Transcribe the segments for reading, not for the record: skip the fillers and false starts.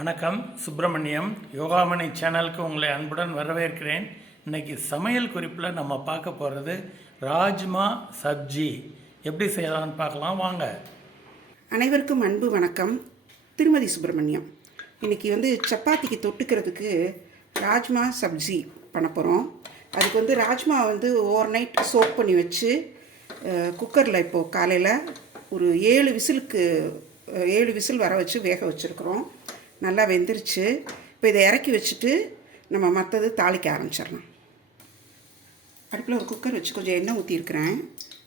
வணக்கம். சுப்பிரமணியம் யோகாமணி சேனலுக்கு உங்களை அன்புடன் வரவேற்கிறேன். இன்றைக்கி சமையல் குறிப்பில் நம்ம பார்க்க போகிறது ராஜ்மா சப்ஜி எப்படி செய்யலாம்னு பார்க்கலாம் வாங்க. அனைவருக்கும் அன்பு வணக்கம். திருமதி சுப்பிரமணியம். இன்றைக்கி சப்பாத்திக்கு தொட்டுக்கிறதுக்கு ராஜ்மா சப்ஜி பண்ண போகிறோம். அதுக்கு ராஜ்மா ஓவர் நைட் சோக் பண்ணி வச்சு குக்கரில் இப்போது காலையில் ஒரு 7 விசில் வர வச்சு வேக வச்சுருக்குறோம். நல்லா வெந்துருச்சு. இப்போ இதை இறக்கி வச்சுட்டு நம்ம மற்றது தாளிக்க ஆரம்பிச்சிடலாம். அடுப்பில் ஒரு குக்கர் வச்சு கொஞ்சம் எண்ணெய் ஊற்றிருக்கிறேன்.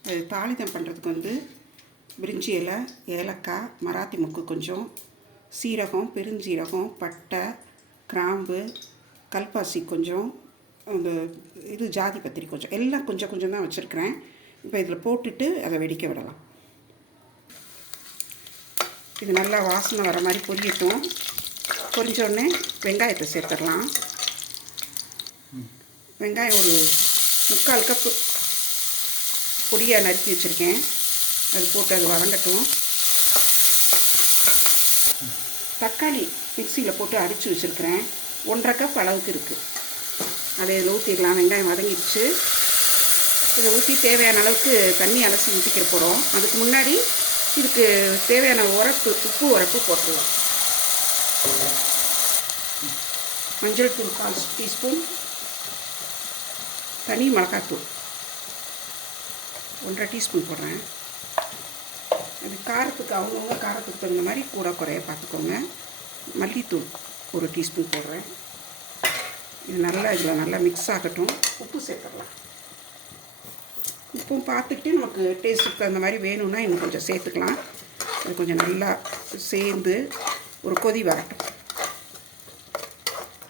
அது தாளிதம் பண்ணுறதுக்கு பிரிஞ்சி இலை, ஏலக்காய், மராத்தி முக்கு, கொஞ்சம் சீரகம், பெருஞ்சீரகம், பட்டை, கிராம்பு, கல்பாசி, கொஞ்சம் அந்த ஜாதி பத்திரி, கொஞ்சம் எல்லாம் கொஞ்சம் கொஞ்சம் தான் வச்சுருக்கிறேன். இப்போ இதில் போட்டுட்டு அதை வெடிக்க விடலாம். இது நல்லா வாசனை வர மாதிரி பொரியட்டும். பொரிஞ்சோடனே வெங்காயத்தை சேர்த்துடலாம். வெங்காயம் ஒரு 3/4 கப்பு பொடியாக நறுக்கி வச்சுருக்கேன். அது போட்டு அது வதங்கட்டும். தக்காளி மிக்சியில் போட்டு அடித்து வச்சுருக்கிறேன். 1/2 கப் அளவுக்கு இருக்குது. அதை இதில் ஊற்றிடலாம். வெங்காயம் வதங்கிடுச்சு. இதை ஊற்றி தேவையான அளவுக்கு தண்ணி அலசி ஊற்றிக்கிற போகிறோம். அதுக்கு முன்னாடி இதுக்கு தேவையான உப்பு உரப்பு போட்டுருவோம். மஞ்சள் தூள் 1/4 டீஸ்பூன், தனி மிளகாத்தூள் 1/2 டீஸ்பூன் போடுறேன். அது காரத்துக்கு அவங்கவுங்க காரத்துக்கு தகுந்த மாதிரி கூட குறைய பார்த்துக்கோங்க. மல்லித்தூள் 1 டீஸ்பூன் போடுறேன். இது இதில் நல்லா மிக்ஸ் ஆகட்டும். உப்பு சேர்த்துடலாம். உப்பும் பார்த்துட்டு நமக்கு டேஸ்ட்டுக்கு தகுந்த மாதிரி வேணும்னா இன்னும் கொஞ்சம் சேர்த்துக்கலாம். அது கொஞ்சம் நல்லா சேர்ந்து ஒரு கொதி வரட்டும்.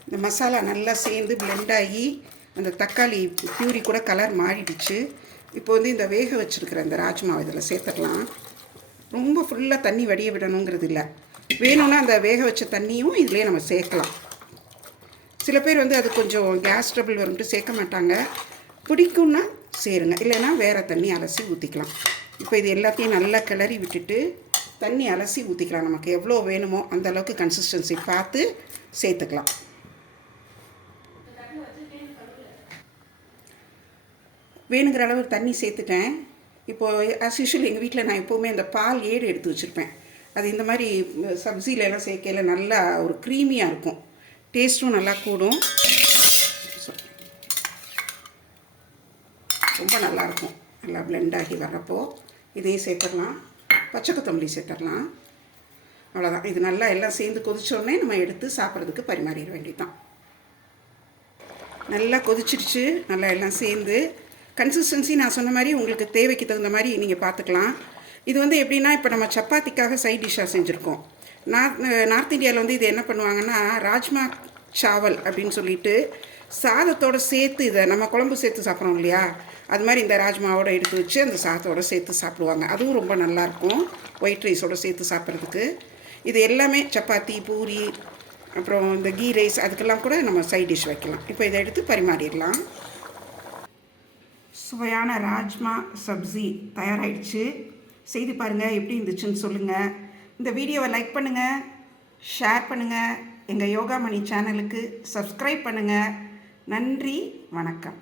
இந்த மசாலா நல்லா சேர்ந்து பிளெண்ட் ஆகி அந்த தக்காளி பியூரி கூட கலர் மாறிடுச்சு. இப்போ இந்த வேக வச்சுருக்கிற இந்த ராஜ்மாவை இதில் சேர்த்துக்கலாம். ரொம்ப ஃபுல்லாக தண்ணி வடிய விடணுங்கிறது இல்லை. வேணும்னா அந்த வேக வச்ச தண்ணியும் இதிலே நம்ம சேர்க்கலாம். சில பேர் அது கொஞ்சம் கேஸ் ட்ரபிள் வந்துட்டு சேர்க்க மாட்டாங்க. பிடிக்கும்னா சேருங்க, இல்லைன்னா வேறு தண்ணி அலசி ஊற்றிக்கலாம். இப்போ இது எல்லாத்தையும் நல்லா கிளறி விட்டுட்டு தண்ணி அலசி ஊற்றிக்கலாம். நமக்கு எவ்வளோ வேணுமோ அந்த அளவுக்கு கன்சிஸ்டன்சி பார்த்து சேர்த்துக்கலாம். வேணுங்கிற அளவு தண்ணி சேர்த்துட்டேன். இப்போது ஆஸ் யூஷுவல் எங்கள் வீட்டில் நான் எப்போவுமே அந்த பால் ஏடு எடுத்து வச்சுருப்பேன். அது இந்த மாதிரி சப்ஜிலெல்லாம் சேர்க்கையில் நல்லா ஒரு க்ரீமியாக இருக்கும். டேஸ்ட்டும் நல்லா கூடும். ரொம்ப நல்லாயிருக்கும். நல்லா பிளெண்ட் ஆகி வர்றப்போ இதையும் சேர்த்துடலாம். பச்சை கொத்தமல்லி சேர்த்துடலாம். அவ்வளோதான். இது நல்லா எல்லாம் சேர்ந்து கொதிச்சோடனே நம்ம எடுத்து சாப்பிட்றதுக்கு பரிமாறிட வேண்டியதுதான். நல்லா கொதிச்சிடுச்சு. நல்லா எல்லாம் சேர்ந்து கன்சிஸ்டன்சி நான் சொன்ன மாதிரி உங்களுக்கு தேவைக்கு தகுந்த மாதிரி நீங்கள் பார்த்துக்கலாம். இது எப்படின்னா, இப்போ நம்ம சப்பாத்திக்காக சைட் டிஷ்ஷாக செஞ்சுருக்கோம். நார்த் இந்தியாவில் இது என்ன பண்ணுவாங்கன்னா, ராஜ்மா சாவல் அப்படின்னு சொல்லிட்டு சாதத்தோடு சேர்த்து இதை நம்ம குழம்பு சேர்த்து சாப்பிட்றோம் இல்லையா, அது மாதிரி இந்த ராஜ்மாவோடு எடுத்து வச்சு அந்த சாதத்தோடு சேர்த்து சாப்பிடுவாங்க. அதுவும் ரொம்ப நல்லாயிருக்கும் ஒயிட் ரைஸோடு சேர்த்து சாப்பிட்றதுக்கு. இது எல்லாமே சப்பாத்தி, பூரி, அப்புறம் இந்த கீ ரைஸ் அதுக்கெல்லாம் கூட நம்ம சைட் டிஷ் வைக்கலாம். இப்போ இதை எடுத்து பரிமாறிடலாம். சுவையான ராஜ்மா சப்ஜி தயாராகிடுச்சு. செய்து பாருங்கள், எப்படி இருந்துச்சுன்னு சொல்லுங்கள். இந்த வீடியோவை லைக் பண்ணுங்கள், ஷேர் பண்ணுங்கள். எங்கள் யோகாமணி சேனலுக்கு சப்ஸ்கிரைப் பண்ணுங்கள். நன்றி, வணக்கம்.